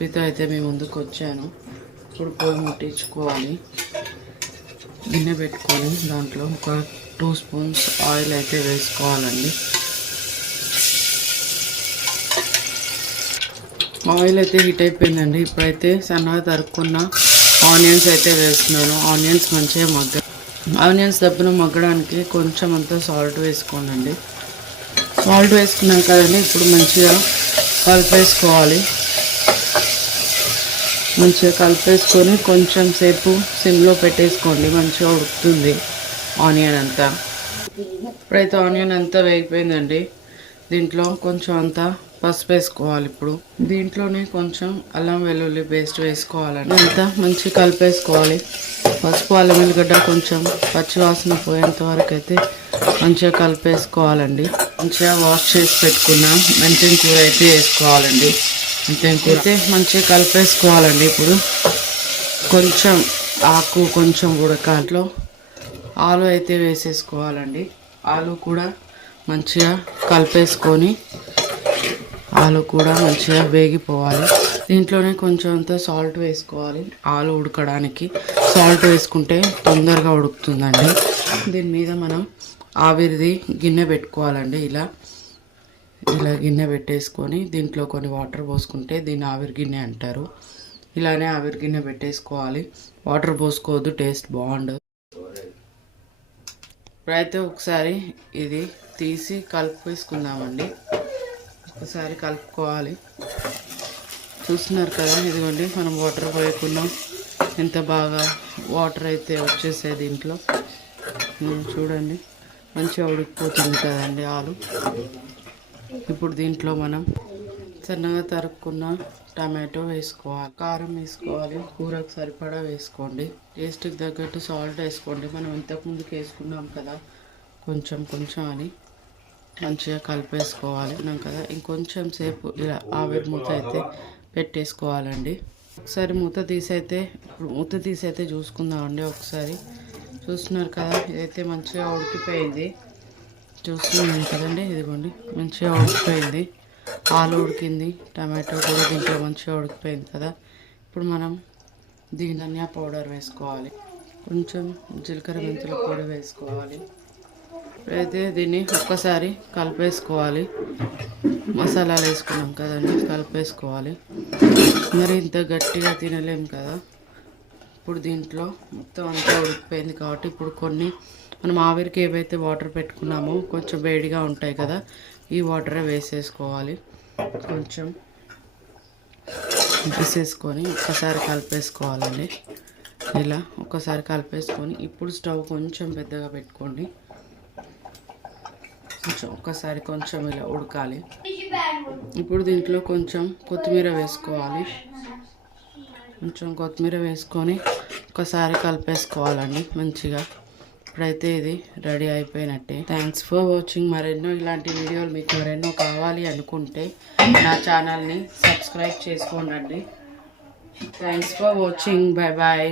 రెసిపీతో అయితే మీ ముందుకు వచ్చాను. ఇప్పుడు పొయ్యి ముట్టించుకోవాలి. గిన్నె పెట్టుకొని దాంట్లో ఒక 2 స్పూన్స్ ఆయిల్ అయితే వేసుకోవాలండి. ఆయిల్ అయితే హీట్ అయిపోయిందండి. ఇప్పుడైతే సన్నగా తరుక్కున్న ఆనియన్స్ అయితే వేస్తున్నాను. ఆనియన్స్ మంచిగా ఆనియన్స్ దబ్బున మగ్గడానికి కొంచెం అంతా సాల్ట్ వేసుకోనండి. సాల్ట్ వేసుకున్నాం కదండి, ఇప్పుడు మంచిగా కలిపేసుకోవాలి. మంచిగా కలిపేసుకొని కొంచెం సేపు సిమ్లో పెట్టేసుకోండి. మంచిగా ఉడుకుతుంది ఆనియన్ అంతా. ఇప్పుడైతే ఆనియన్ అంతా వేగిపోయిందండి. దీంట్లో కొంచెం అంతా పసుపు వేసుకోవాలి. ఇప్పుడు దీంట్లోనే కొంచెం అల్లం వెల్లుల్లి పేస్ట్ వేసుకోవాలండి. అంతా మంచిగా కలిపేసుకోవాలి. పసుపు అల్లం వెల్లిగడ్డ కొంచెం పచ్చివాసన పోయేంత వరకు అయితే మంచిగా కలిపేసుకోవాలండి. మంచిగా వాష్ చేసి పెట్టుకున్న మెంతిన కూర అయితే వేసుకోవాలండి. మెంతిన కూర అయితే మంచిగా కలిపేసుకోవాలండి. ఇప్పుడు కొంచెం ఆకు కొంచెం ఉడకాలో ఆలు అయితే వేసేసుకోవాలండి. ఆలు కూడా మంచిగా కలిపేసుకొని ఆలు కూడా మంచిగా వేగిపోవాలి. దీంట్లోనే కొంచెం అంతా సాల్ట్ వేసుకోవాలి. ఆలు ఉడకడానికి సాల్ట్ వేసుకుంటే తొందరగా ఉడుకుతుందండి. దీని మీద మనం ఆవిరిది గిన్నె పెట్టుకోవాలండి. ఇలా గిన్నె పెట్టేసుకొని దీంట్లో కొన్ని వాటర్ పోసుకుంటే దీన్ని ఆవిరి గిన్నె అంటారు. ఇలానే ఆవిరి గిన్నె పెట్టేసుకోవాలి. వాటర్ పోసుకోవద్దు, టేస్ట్ బాగుండదు. ఇప్పుడైతే ఒకసారి ఇది తీసి కలిపేసుకుందామండి. ఒకసారి కలుపుకోవాలి. చూస్తున్నారు కదా, ఇదిగోండి మనం వాటర్ పోయకుండా ఎంత బాగా వాటర్ అయితే వచ్చేసాయి దీంట్లో. చూడండి మంచిగా ఉడికిపోతుంది కదండి ఆలు. ఇప్పుడు దీంట్లో మనం సన్నగా తరుక్కున్న టమాటో వేసుకోవాలి. కారం వేసుకోవాలి. కూరకు సరిపడా వేసుకోండి. టేస్ట్కి తగ్గట్టు సాల్ట్ వేసుకోండి. మనం ఇంతకుముందుకు వేసుకున్నాం కదా కొంచెం కొంచెం అని మంచిగా కలిపేసుకోవాలి కదా. ఇంకొంచెం సేపు ఇలా ఆవిరి మూత అయితే పెట్టేసుకోవాలండి. ఒకసారి మూత తీసి అయితే చూసుకుందామండి. ఒకసారి చూస్తున్నారు కదా, ఇదైతే మంచిగా ఉడికిపోయింది. చూస్తున్నాం కదండి, ఇదిగోండి మంచిగా ఉడికిపోయింది. ఆలు ఉడికింది, టమాటో కూడా దీంట్లో మంచిగా ఉడికిపోయింది కదా. ఇప్పుడు మనం దీని ధనియా పౌడర్ వేసుకోవాలి. కొంచెం జీలకర్ర మెంతుల పొడి వేసుకోవాలి. అయితే దీన్ని ఒక్కసారి కలిపేసుకోవాలి. మసాలాలు వేసుకున్నాం కదండి, కలిపేసుకోవాలి. మరి ఇంత గట్టిగా తినలేం కదా. ఇప్పుడు దీంట్లో మొత్తం అంతా ఉడికిపోయింది కాబట్టి ఇప్పుడు కొన్ని మనం ఆవిరికి ఏవైతే వాటర్ పెట్టుకున్నామో కొంచెం వేడిగా ఉంటాయి కదా, ఈ వాటరే వేసేసుకోవాలి. కొంచెం వేసేసుకొని ఒక్కసారి కలిపేసుకోవాలండి. ఇలా ఒక్కసారి కలిపేసుకొని ఇప్పుడు స్టవ్ కొంచెం పెద్దగా పెట్టుకోండి. ఒక్కసారి కొంచెం ఇలా ఉడకాలి. ఇప్పుడు దీంట్లో కొంచెం కొత్తిమీర వేసుకోవాలి. కొంచెం కొత్తిమీర వేసుకొని ఒకసారి కలిపేసుకోవాలండి మంచిగా. ఇప్పుడైతే ఇది రెడీ అయిపోయినట్టే. Thanks for watching. మరెన్నో ఇలాంటి వీడియోలు మీకు మరెన్నో కావాలి అనుకుంటే నా ఛానల్ని సబ్స్క్రైబ్ చేసుకోండి. Thanks for watching. Bye bye.